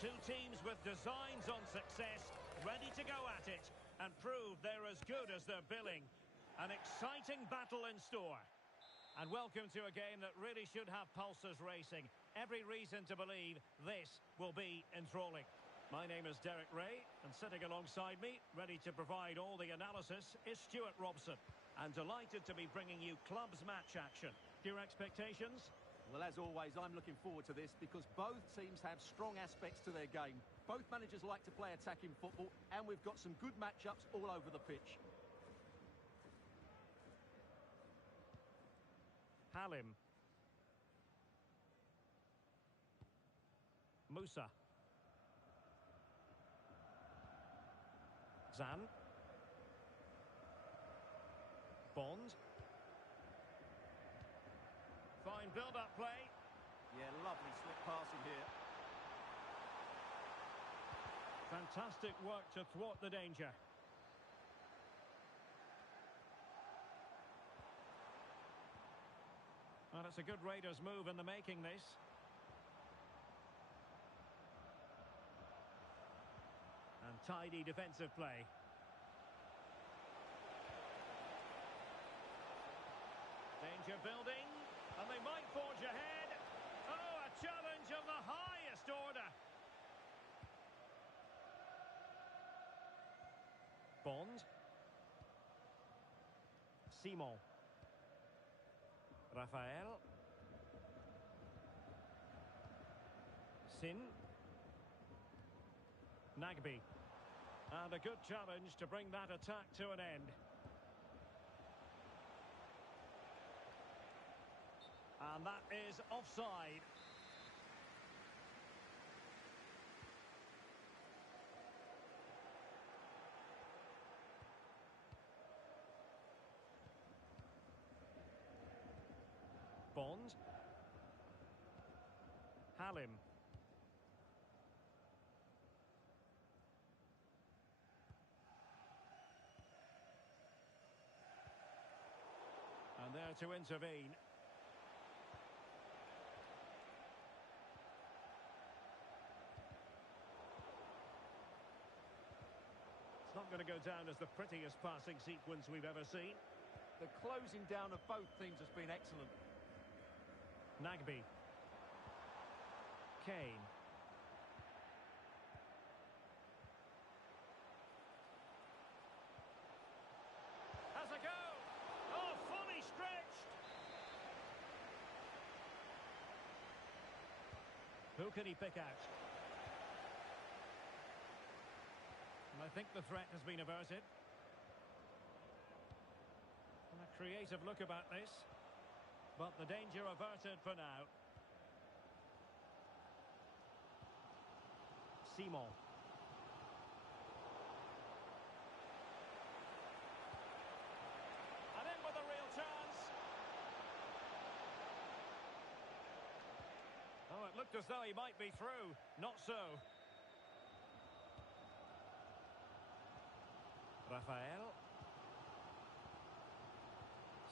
Two teams with designs on success, ready to go at it and prove they're as good as their billing. An exciting battle in store. And welcome to a game that really should have pulses racing. Every reason to believe this will be enthralling. My name is Derek Ray, and sitting alongside me, ready to provide all the analysis, is Stuart Robson. And delighted to be bringing you clubs match action. Your expectations? Well, as always, I'm looking forward to this because both teams have strong aspects to their game. Both managers like to play attacking football, and we've got some good matchups all over the pitch. Halim. Musa. Zan. Bond. Fine build-up play. Yeah, lovely slip passing here. Fantastic work to thwart the danger. Well, it's a good Raiders move in the making, this. And tidy defensive play. Danger building. And they might forge ahead. Oh, a challenge of the highest order. Bond. Simon. Rafael. Sin. Nagby. And a good challenge to bring that attack to an end. And that is offside. Bond. Halim. And there to intervene. It's not going to go down as the prettiest passing sequence we've ever seen. The closing down of both teams has been excellent. Nagby. Kane. Has a go! Oh, fully stretched! Who can he pick out? And I think the threat has been averted. And a creative look about this. But the danger averted for now. Simon. And in with a real chance. Oh, it looked as though he might be through. Not so. Rafael.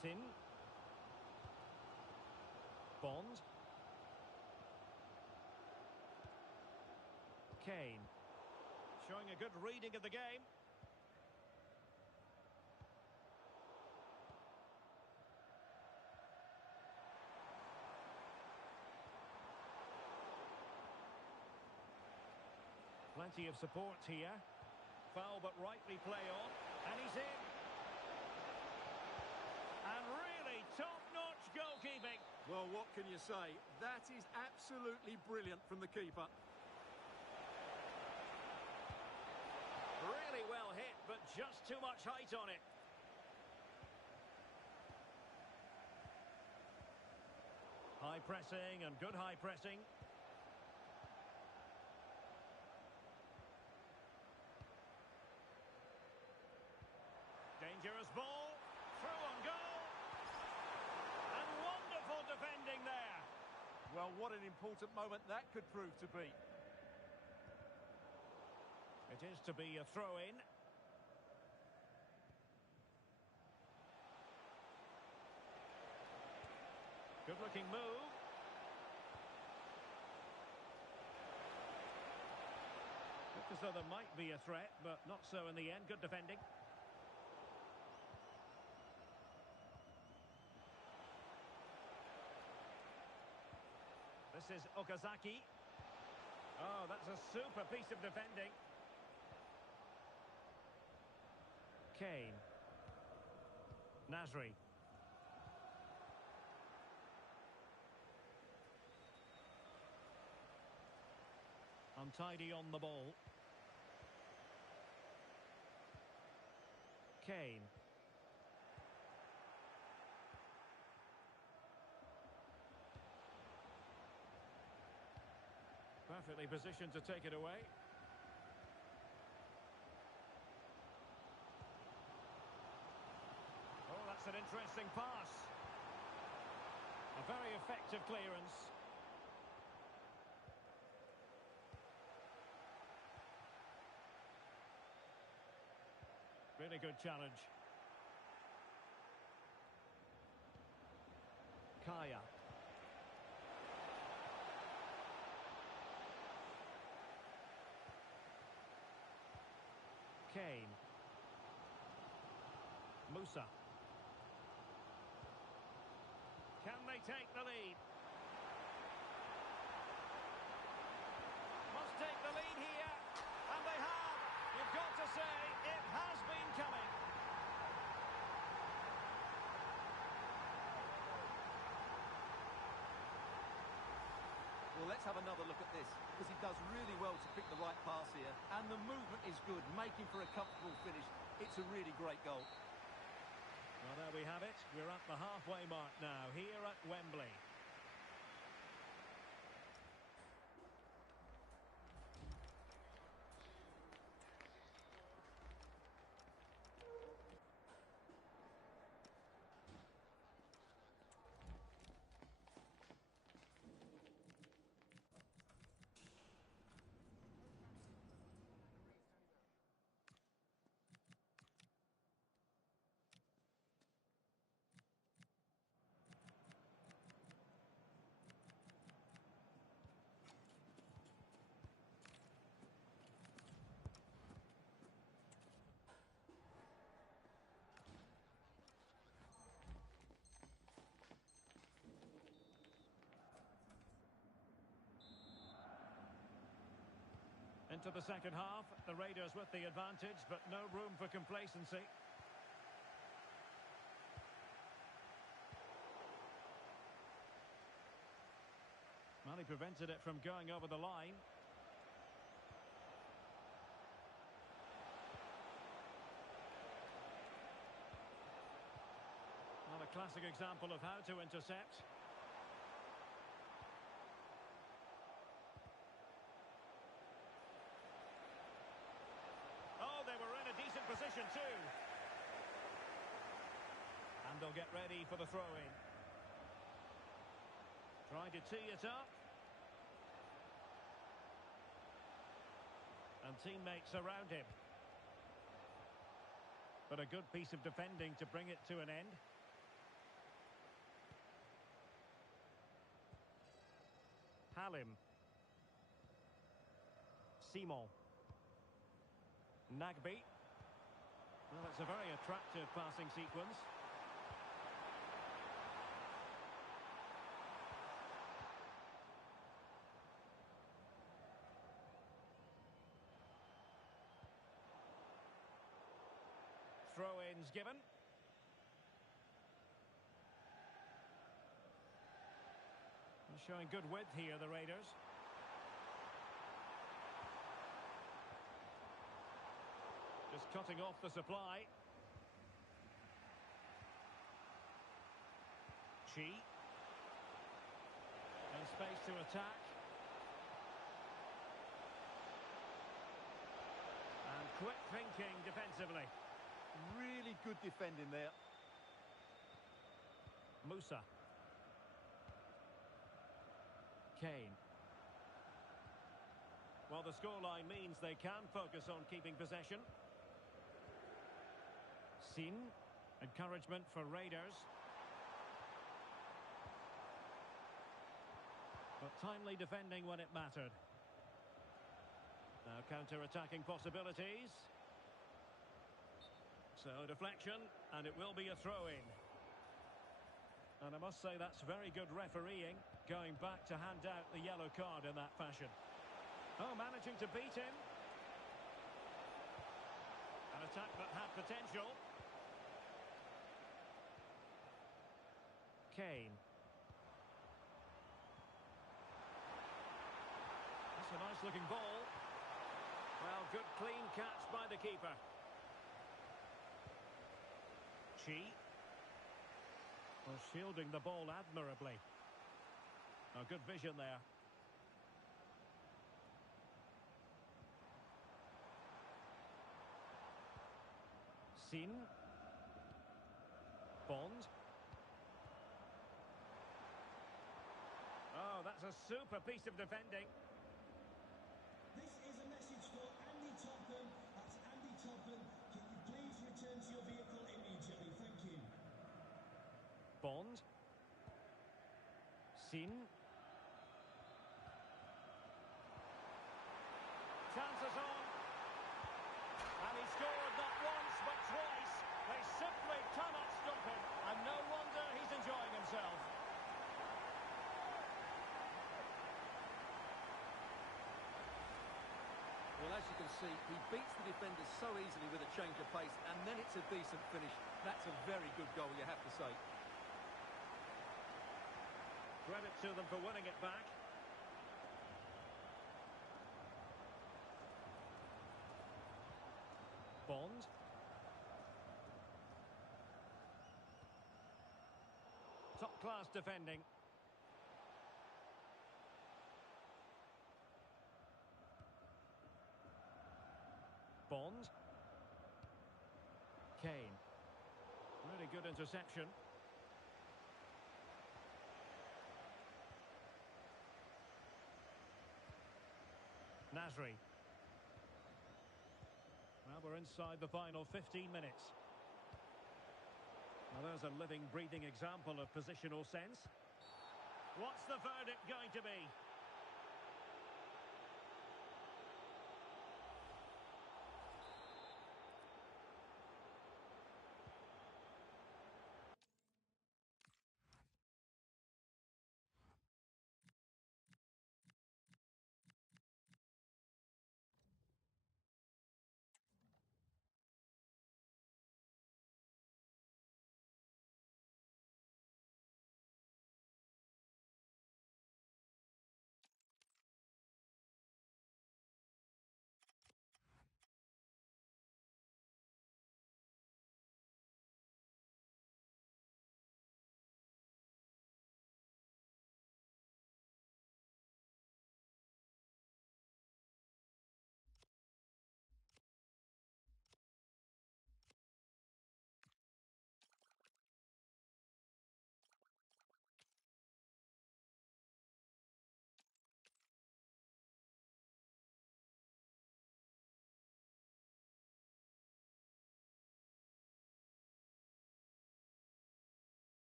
Sin. Bond. Kane. Showing a good reading of the game. Plenty of support here. Foul but rightly play on. And he's in. And really top-notch goalkeeping. Well, what can you say? That is absolutely brilliant from the keeper. Really well hit, but just too much height on it. High pressing and good high pressing. Dangerous ball. Through on goal. And wonderful defending there. Well, what an important moment that could prove to be. It is to be a throw-in. Good-looking move. So there might be a threat, but not so in the end. Good defending. This is Okazaki. Oh, that's a super piece of defending. Kane. Nasri. Untidy on the ball. Kane. Perfectly positioned to take it away. Oh, that's an interesting pass. A very effective clearance. Really good challenge. Kaya. Kane. Musa. Can they take the lead? Must take the lead here. And they have. You've got to say, it has been coming. Well, let's have another look at this, because he does really well to pick the right pass here, and the movement is good, making for a comfortable finish. It's a really great goal. Well, there we have it. We're at the halfway mark now, here at Wembley. Into the second half, the Raiders with the advantage, but no room for complacency. Well, he prevented it from going over the line. Well, a classic example of how to intercept. Oh, they were in a decent position too. And they'll get ready for the throw-in. Trying to tee it up. And teammates around him. But a good piece of defending to bring it to an end. Halim. Simon. Nagby. Well, it's a very attractive passing sequence. Throw-ins given. Showing good width here, the Raiders. Just cutting off the supply. Chi. And space to attack. And quick thinking defensively. Really good defending there. Musa. Kane. Well, the scoreline means they can focus on keeping possession. Sin. Encouragement for Raiders. But timely defending when it mattered. Now counter-attacking possibilities. So deflection, and it will be a throw-in. And I must say that's very good refereeing, going back to hand out the yellow card in that fashion. Oh, managing to beat him. An attack that had potential. Kane. That's a nice-looking ball. Well, good clean catch by the keeper. Chi. Well, shielding the ball admirably. Oh, good vision there. Sin. Bond. Oh, that's a super piece of defending. This is a message for Andy Topham. That's Andy Topham. Can you please return to your vehicle immediately? Thank you. Bond. Sin. Chances on. And he scored not once but twice. They simply cannot stop him. And no wonder he's enjoying himself. Well, as you can see, he beats the defenders so easily with a change of pace, and then it's a decent finish. That's a very good goal, you have to say. Credit to them for winning it back. Bond. Top-class defending. Bond. Kane. Really good interception. Nasri. Well, we're inside the final 15 minutes. Now, there's a living, breathing example of positional sense. What's the verdict going to be?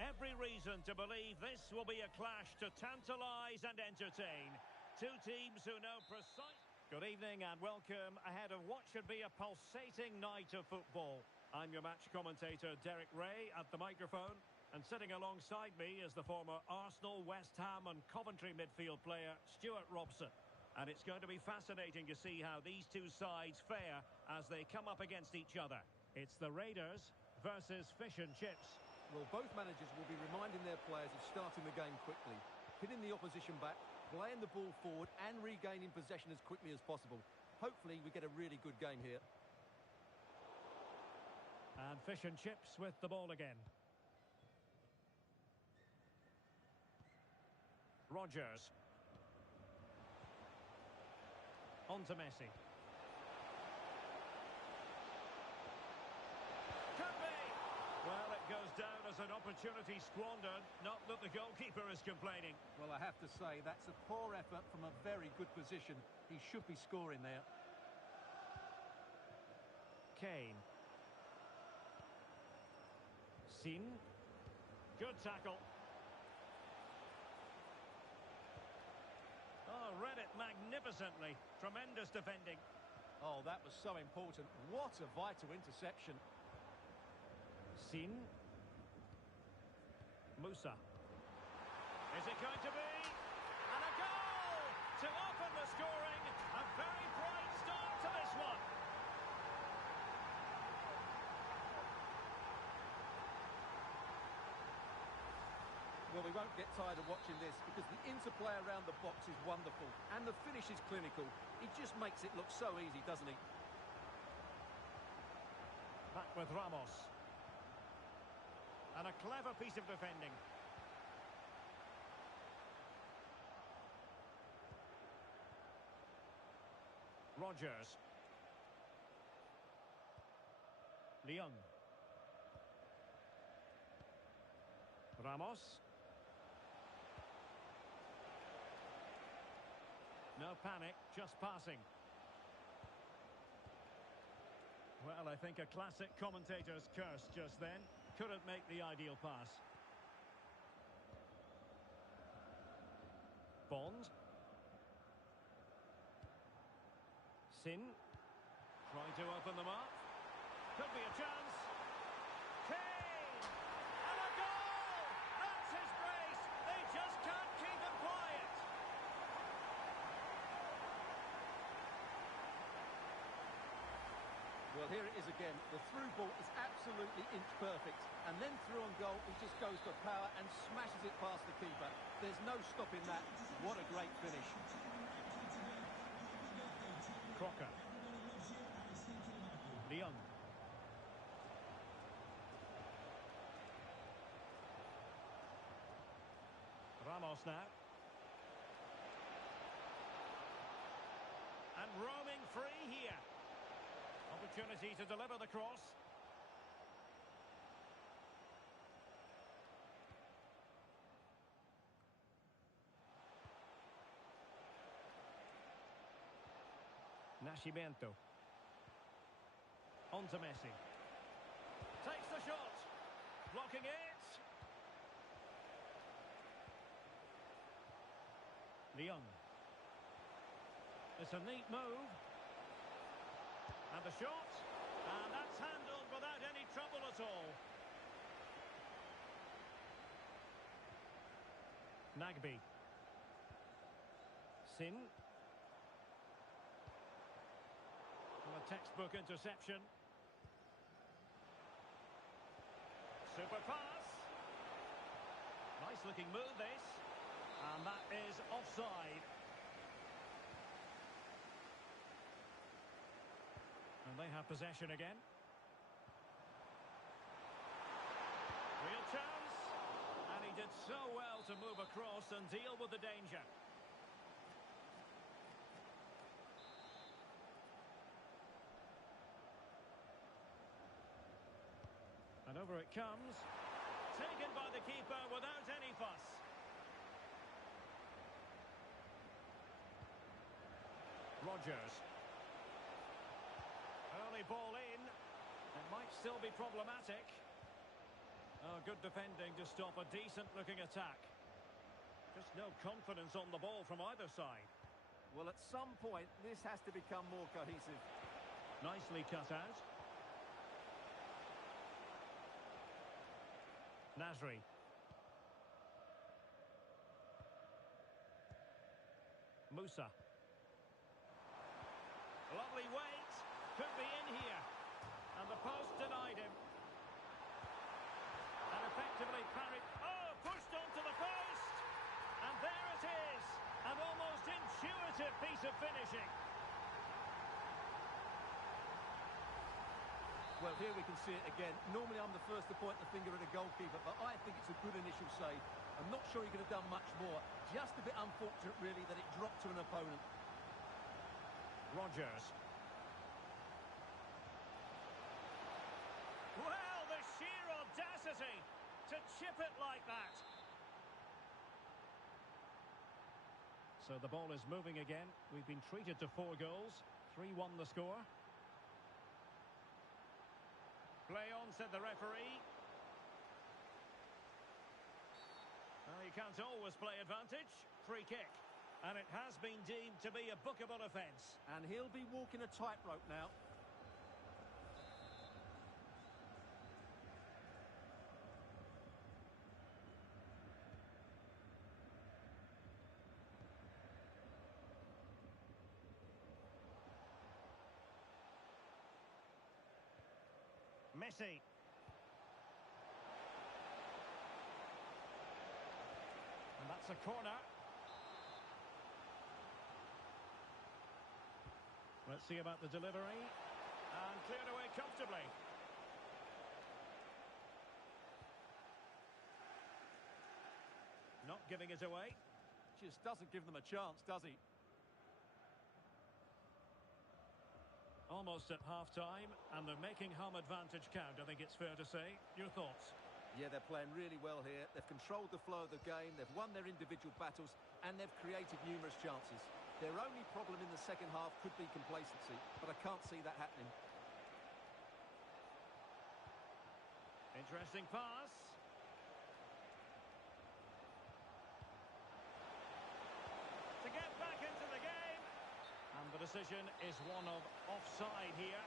Every reason to believe this will be a clash to tantalise and entertain. Two teams who know precise... Good evening and welcome ahead of what should be a pulsating night of football. I'm your match commentator Derek Ray at the microphone, and sitting alongside me is the former Arsenal, West Ham and Coventry midfield player Stuart Robson. And it's going to be fascinating to see how these two sides fare as they come up against each other. It's the Raiders versus Fish and Chips. Well, both managers will be reminding their players of starting the game quickly, hitting the opposition back playing the ball forward and regaining possession as quickly as possible. Hopefully we get a really good game here. And fish and chips with the ball again. Rodgers. On to Messi. Could be! Well, it goes down as an opportunity squandered. Not that the goalkeeper is complaining. Well, I have to say, that's a poor effort from a very good position. He should be scoring there. Kane. Sin. Good tackle. Oh, read it magnificently. Tremendous defending. Oh, that was so important. What a vital interception. Sin. Musa. Is it going to be? And a goal to open the scoring. A very bright start to this one. Well, we won't get tired of watching this because the interplay around the box is wonderful and the finish is clinical. He just makes it look so easy, doesn't he? Back with Ramos. And a clever piece of defending. Rodgers. Leung. Ramos. No panic, just passing. Well, I think a classic commentator's curse just then. Couldn't make the ideal pass. Bond. Sin. Trying to open them up. Could be a chance. Kane! And a goal! That's his brace! They just can't keep him quiet! Well, here it is again. The through ball is absolutely inch perfect. And then through on goal, he just goes for power and smashes it past the keeper. There's no stopping that. What a great finish. Crocker. Leung. Ramos now. And roaming free here. Opportunity to deliver the cross. Nascimento. On to Messi. Takes the shot. Blocking it. Leung. It's a neat move. And the shot. And that's handled without any trouble at all. Nagby. Sin. A textbook interception. Super pass. Nice looking move this. And that is offside. And they have possession again. Real chance. And he did so well to move across and deal with the danger. And over it comes. Taken by the keeper without any fuss. Rodgers. Early ball in. It might still be problematic. Oh, good defending to stop a decent-looking attack. Just no confidence on the ball from either side. Well, at some point, this has to become more cohesive. Nicely cut out. Nasri. Musa. Lovely weight. Could be in here. And the post denied him. And effectively parried. Oh, pushed onto the post. And there it is. And piece of finishing. Well, here we can see it again. Normally I'm the first to point the finger at a goalkeeper, but I think it's a good initial save. I'm not sure he could have done much more. Just a bit unfortunate, really, that it dropped to an opponent. Rogers. Well, the sheer audacity to chip it like that. So the ball is moving again. We've been treated to 4 goals. 3-1 the score. Play on, said the referee. Well, you can't always play advantage. Free kick. And it has been deemed to be a bookable offence. And he'll be walking a tightrope now. Messi. And that's a corner. Let's see about the delivery. And cleared away comfortably. Not giving it away. Just doesn't give them a chance, does he? Almost at half-time, and they're making home advantage count, I think it's fair to say. Your thoughts? Yeah, they're playing really well here. They've controlled the flow of the game, they've won their individual battles, and they've created numerous chances. Their only problem in the second half could be complacency, but I can't see that happening. Interesting pass. To get back into the game. And the decision is one of offside here.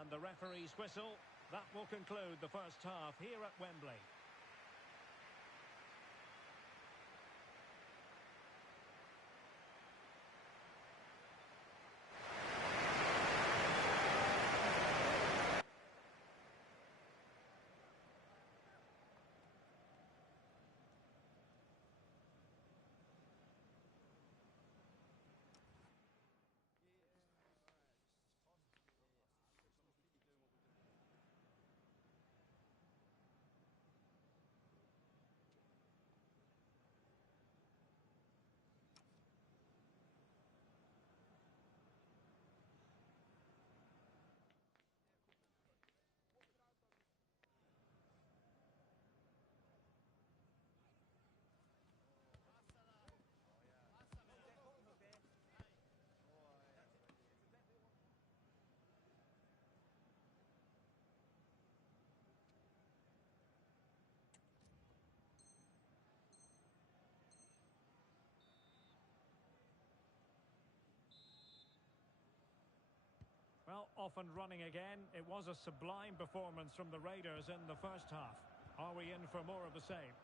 And the referee's whistle. That will conclude the first half here at Wembley. Well, off and running again. It was a sublime performance from the Raiders in the first half. Are we in for more of the same?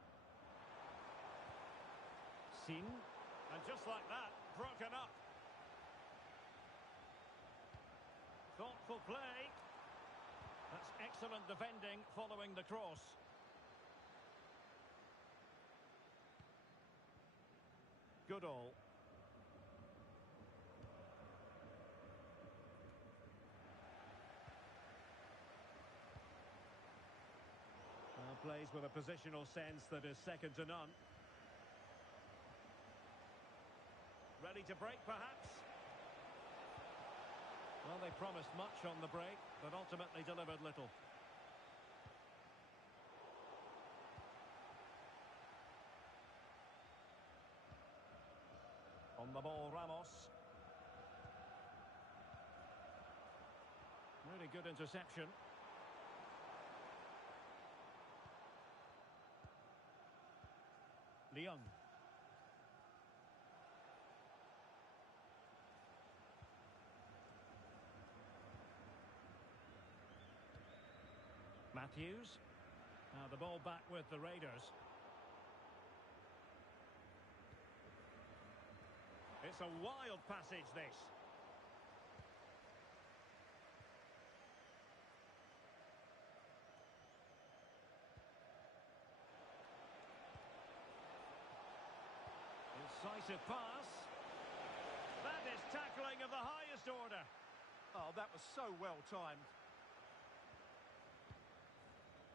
Sin. And just like that, broken up. Thoughtful play. That's excellent defending following the cross. Goodall. Plays with a positional sense that is second to none. Ready to break, perhaps? Well, they promised much on the break, but ultimately delivered little. On the ball, Ramos. Really good interception. Leon. Matthews. Now the ball back with the Raiders. It's a wild passage, this. Decisive pass. That is tackling of the highest order. Oh, that was so well timed.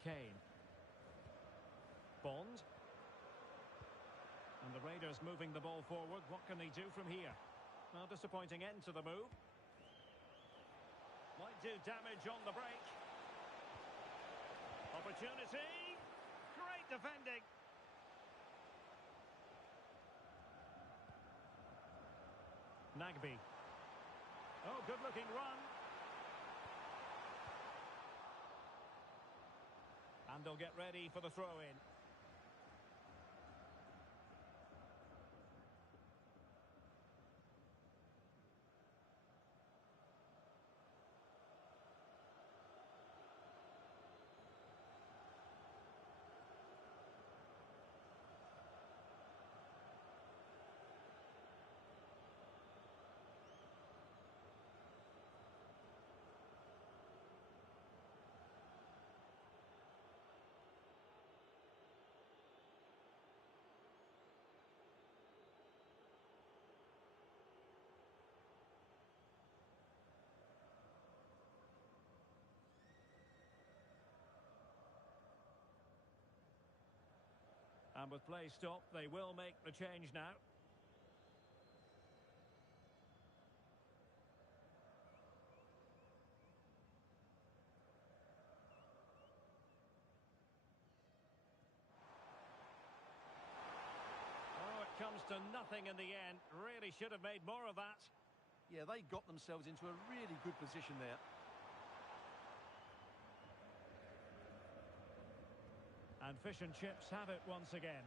Kane. Bond. And the Raiders moving the ball forward. What can they do from here? Well, disappointing end to the move. Might do damage on the break. Opportunity. Great defending. Nagby. Oh, good-looking run. And they'll get ready for the throw-in. And with play stopped, they will make the change now. Oh, it comes to nothing in the end. Really should have made more of that. Yeah, they got themselves into a really good position there. And fish and chips have it once again.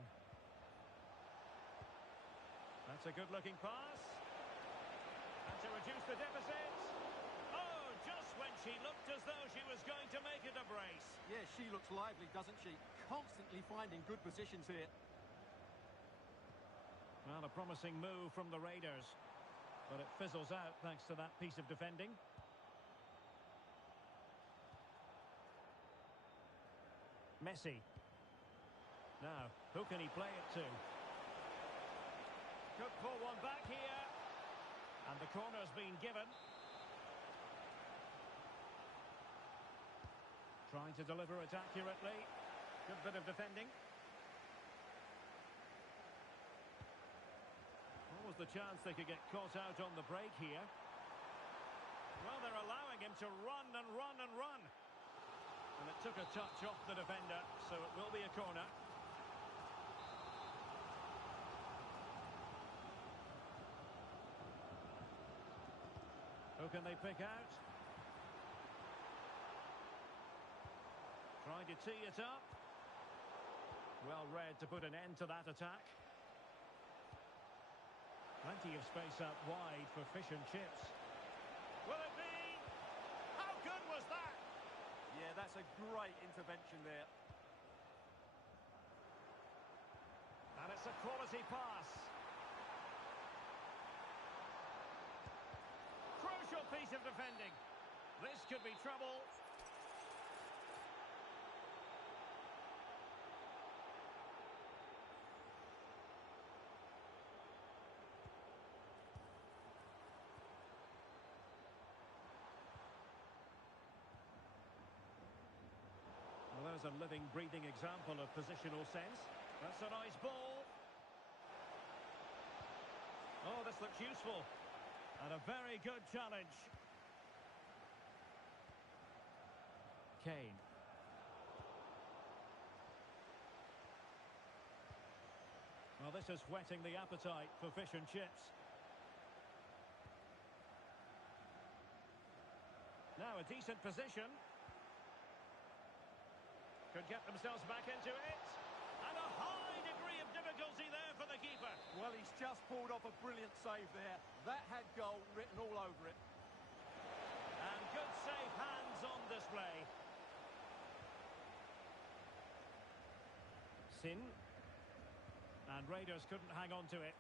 That's a good-looking pass. And to reduce the deficit. Oh, just when she looked as though she was going to make it a brace. Yeah, she looks lively, doesn't she? Constantly finding good positions here. Well, a promising move from the Raiders. But it fizzles out thanks to that piece of defending. Messi. Now, who can he play it to? Could pull one back here. And the corner's been given. Trying to deliver it accurately. Good bit of defending. What was the chance they could get caught out on the break here? Well, they're allowing him to run and run and run. And it took a touch off the defender, so it will be a corner. Who can they pick out? Trying to tee it up. Well read to put an end to that attack. Plenty of space out wide for fish and chips. Will it be? How good was that? Yeah, that's a great intervention there. And it's a quality pass. Crucial piece of defending. This could be trouble. Well, there's a living, breathing example of positional sense. That's a nice ball. Oh, this looks useful. And a very good challenge. Kane. Well, this is whetting the appetite for fish and chips. Now a decent position. Could get themselves back into it. And a high degree of difficulty there for the keeper. Well, he's just pulled off a brilliant save there. That had goal written all over it. And good safe hands on display. Sin. And Raiders couldn't hang on to it.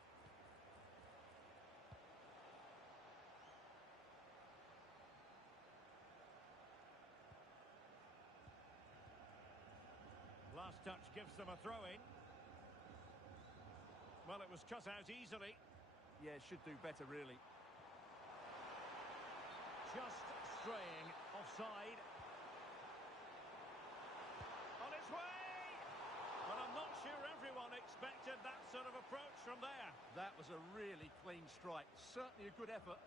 Last touch gives them a throw-in. Well, it was cut out easily. Yeah, should do better, really. Just straying offside. On its way! But I'm not sure everyone expected that sort of approach from there. That was a really clean strike. Certainly a good effort.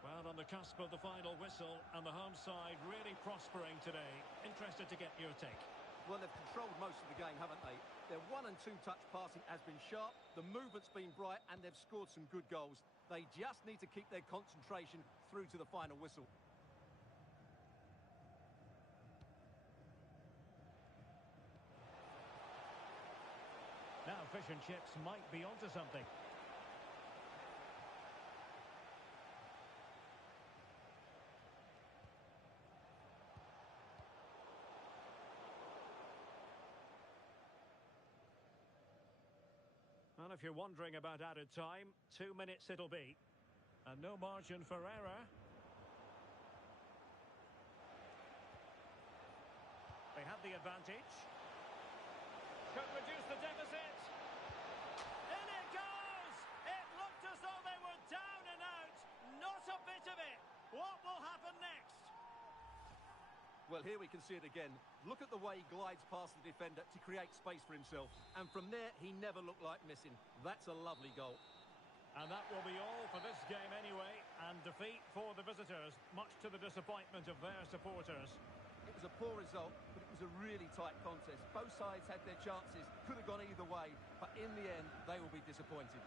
Well, on the cusp of the final whistle, and the home side really prospering today. Interested to get your take. Well, they've controlled most of the game, haven't they? Their 1- and 2-touch passing has been sharp, the movement's been bright, and they've scored some good goals. They just need to keep their concentration through to the final whistle. Now fish and chips might be onto something. Well, if you're wondering about added time, 2 minutes it'll be. And no margin for error. They had the advantage. Could reduce the deficit. In it goes! It looked as though they were down and out. Not a bit of it. What will happen next? Well, here we can see it again. Look at the way he glides past the defender to create space for himself. And from there, he never looked like missing. That's a lovely goal. And that will be all for this game anyway. And defeat for the visitors, much to the disappointment of their supporters. It was a poor result, but it was a really tight contest. Both sides had their chances, could have gone either way, but in the end, they will be disappointed.